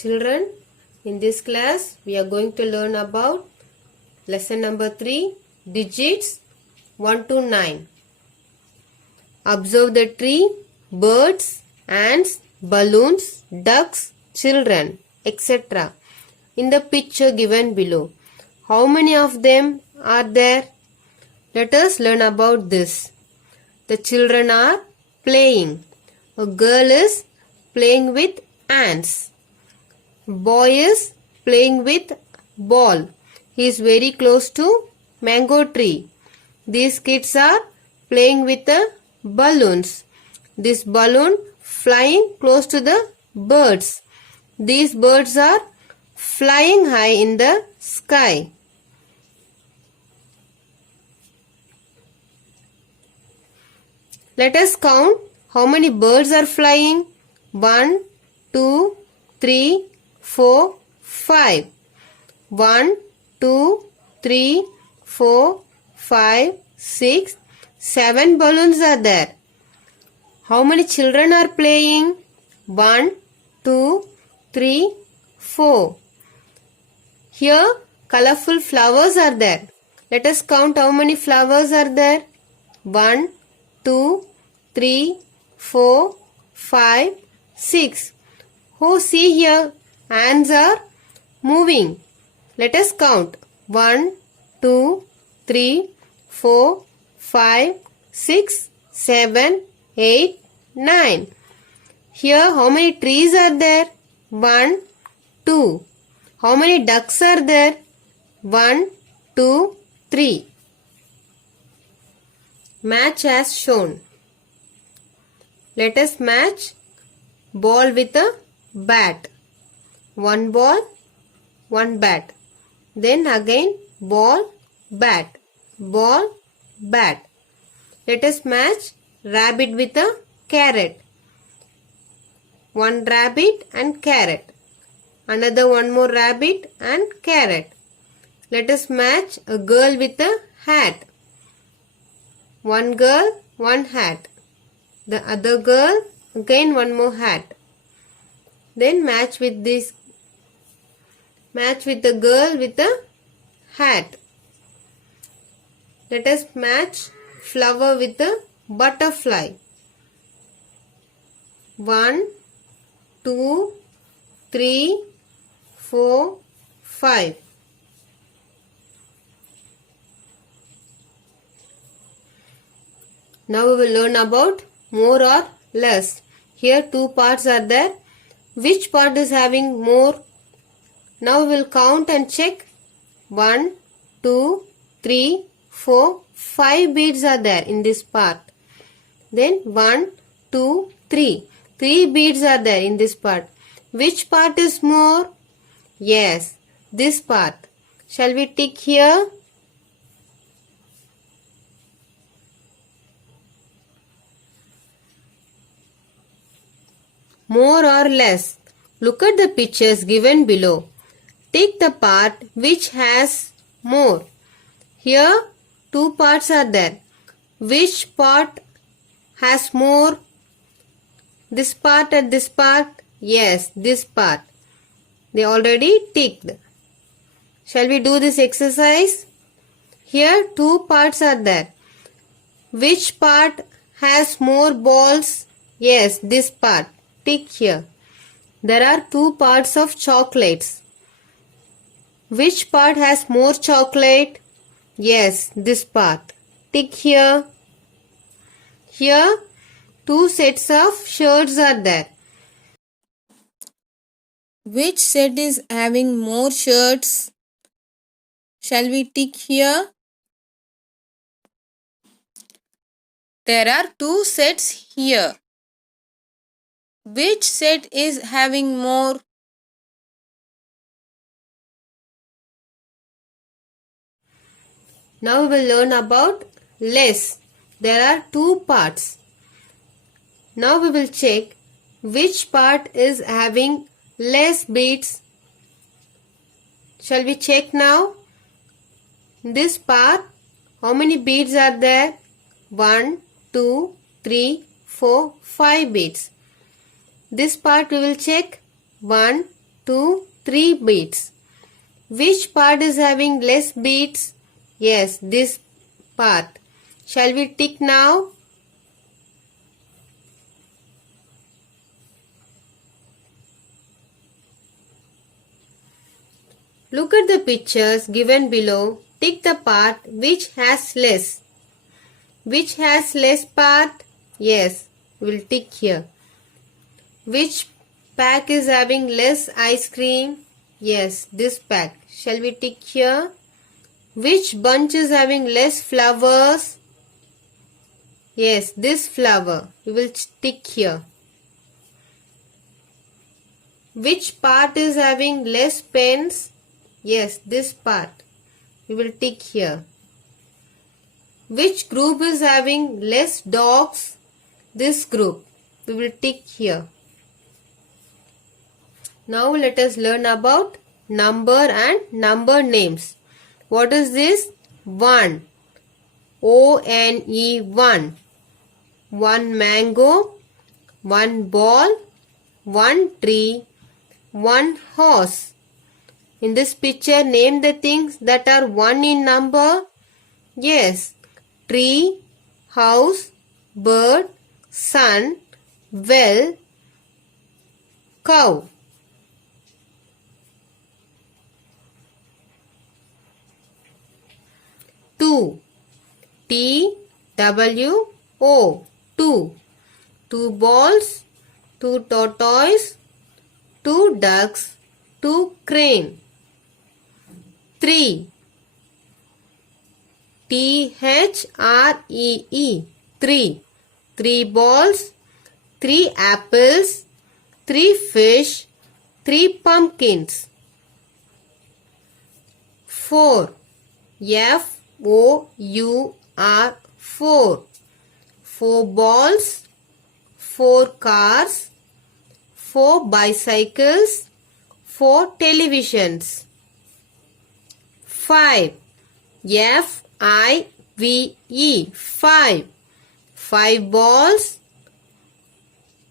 Children, in this class we are going to learn about lesson number 3, digits 1 to 9. Observe the tree, birds, ants, balloons, ducks, children, etc. in the picture given below. How many of them are there? Let us learn about this. The children are playing. A girl is playing with ants. Boy is playing with ball. He is very close to mango tree. These kids are playing with the balloons. This balloon flying close to the birds. These birds are flying high in the sky. Let us count how many birds are flying. 1, 2, 3, 4, 5. 1, 2, 3, 4, 5, 6, 7 balloons are there. How many children are playing? 1, 2, 3, 4. Here colorful flowers are there. Let us count how many flowers are there. 1, 2, 3, 4, 5, 6. Oh, see here, ants are moving. Let us count. 1, 2, 3, 4, 5, 6, 7, 8, 9. Here, how many trees are there? 1, 2. How many ducks are there? 1, 2, 3. Match as shown. Let us match ball with a bat. One ball, one bat. Then again ball, bat. Ball, bat. Let us match rabbit with a carrot. One rabbit and carrot. Another one more rabbit and carrot. Let us match a girl with a hat. One girl, one hat. The other girl, again one more hat. Then match with this. Match with the girl with a hat. Let us match flower with a butterfly. 1, 2, 3, 4, 5. Now we will learn about more or less. Here two parts are there. Which part is having more? Now we will count and check. 1, 2, 3, 4, 5 beads are there in this part. Then 1, 2, 3. 3 beads are there in this part. Which part is more? Yes, this part. Shall we tick here? More or less. Look at the pictures given below. Take the part which has more. Here two parts are there. Which part has more? This part and this part? Yes, this part. They already ticked. Shall we do this exercise? Here two parts are there. Which part has more balls? Yes, this part. Tick here. There are two parts of chocolates. Which part has more chocolate? Yes, this part. Tick here. Here, two sets of shirts are there. Which set is having more shirts? Shall we tick here? There are two sets here. Which set is having more? Now we will learn about less. There are two parts. Now we will check which part is having less beads. Shall we check now? This part, how many beads are there? 1, 2, 3, 4, 5 beads. This part we will check 1, 2, 3 beats. Which part is having less beats? Yes, this part. Shall we tick now? Look at the pictures given below. Tick the part which has less. Which has less part? Yes, we'll tick here. Which pack is having less ice cream? Yes, this pack. Shall we tick here? Which bunch is having less flowers? Yes, this flower. We will tick here. Which part is having less pens? Yes, this part. We will tick here. Which group is having less dogs? This group. We will tick here. Now let us learn about number and number names. What is this? 1. O-N-E 1. 1 mango, 1 ball, 1 tree, 1 horse. In this picture, name the things that are 1 in number. Yes, tree, house, bird, sun, well, cow. 2. T-W-O 2. 2 balls, 2 tortoise, 2 ducks, 2 crane. 3. T-H-R-E-E 3. 3 balls, 3 apples, 3 fish, 3 pumpkins. 4. F-O-U-R 4. 4 balls, 4 cars, 4 bicycles, 4 televisions. 5. F-I-V-E 5. 5 balls,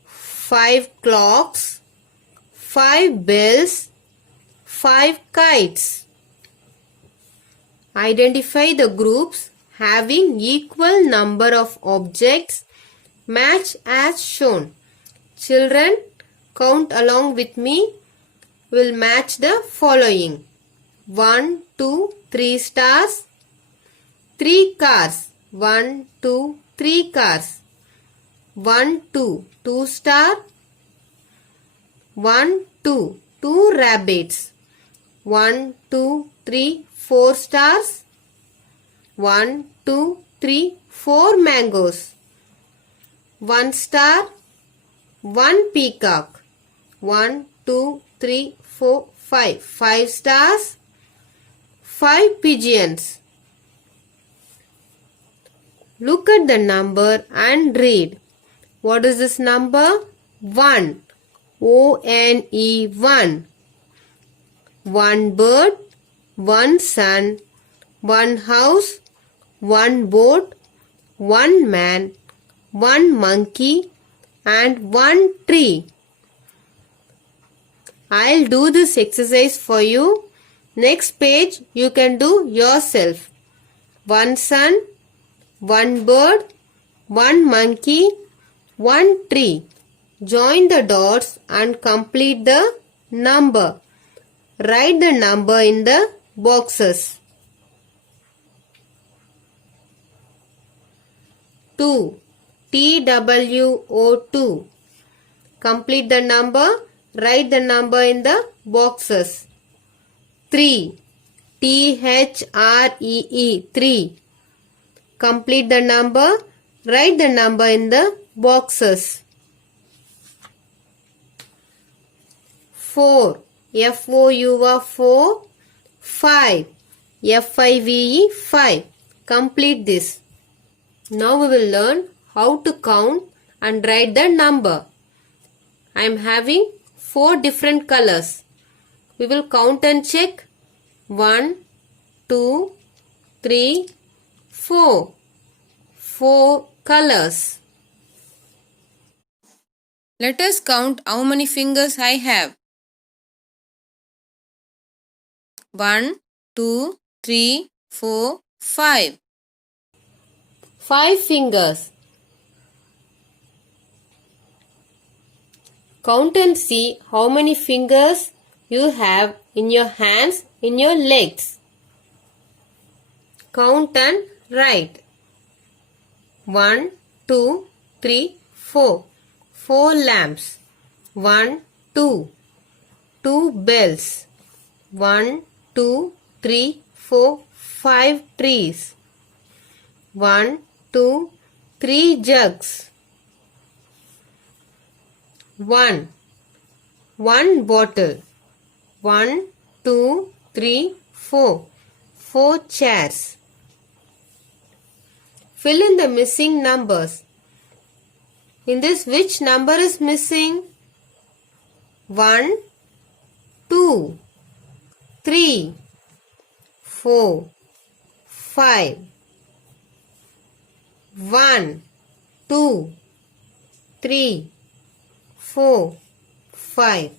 5 clocks, 5 bells, 5 kites. Identify the groups having equal number of objects. Match as shown. Children, count along with me. We'll match the following. 1, 2, 3 stars. 3 cars. 1, 2, 3 cars. 1, 2, 2 star. 1, 2, 2 rabbits. 1, 2, 3, 4 stars. 1, 2, 3, 4 mangoes. 1 star. 1 peacock. 1, 2, 3, 4, 5. 5 stars. 5 pigeons. Look at the number and read. What is this number? 1. O-N-E 1. 1 bird, 1 sun, 1 house, 1 boat, 1 man, 1 monkey and 1 tree. I'll do this exercise for you. Next page you can do yourself. 1 sun, 1 bird, 1 monkey, 1 tree. Join the dots and complete the number. Write the number in the boxes. 2. T-W-O 2. Complete the number. Write the number in the boxes. 3. T-H-R-E-E 3. Complete the number. Write the number in the boxes. 4. F-O-U-R 4. 5. F-I-V-E 5. Complete this. Now we will learn how to count and write the number. I am having 4 different colors. We will count and check. 1, 2, 3, 4. 4 colors. Let us count how many fingers I have. 1, 2, 3, 4, 5. 5 fingers. Count and see how many fingers you have in your hands, in your legs. Count and write. 1, 2, 3, 4. 4 lamps. 1, 2. 2 bells. 1, 2, 3, 4, 5 trees. 1, 2, 3 jugs. 1 bottle. 1, 2, 3, 4. 4 chairs. Fill in the missing numbers. In this, which number is missing? 1, 2, 3, 4, 5. 1, 2, 3, 4, 5.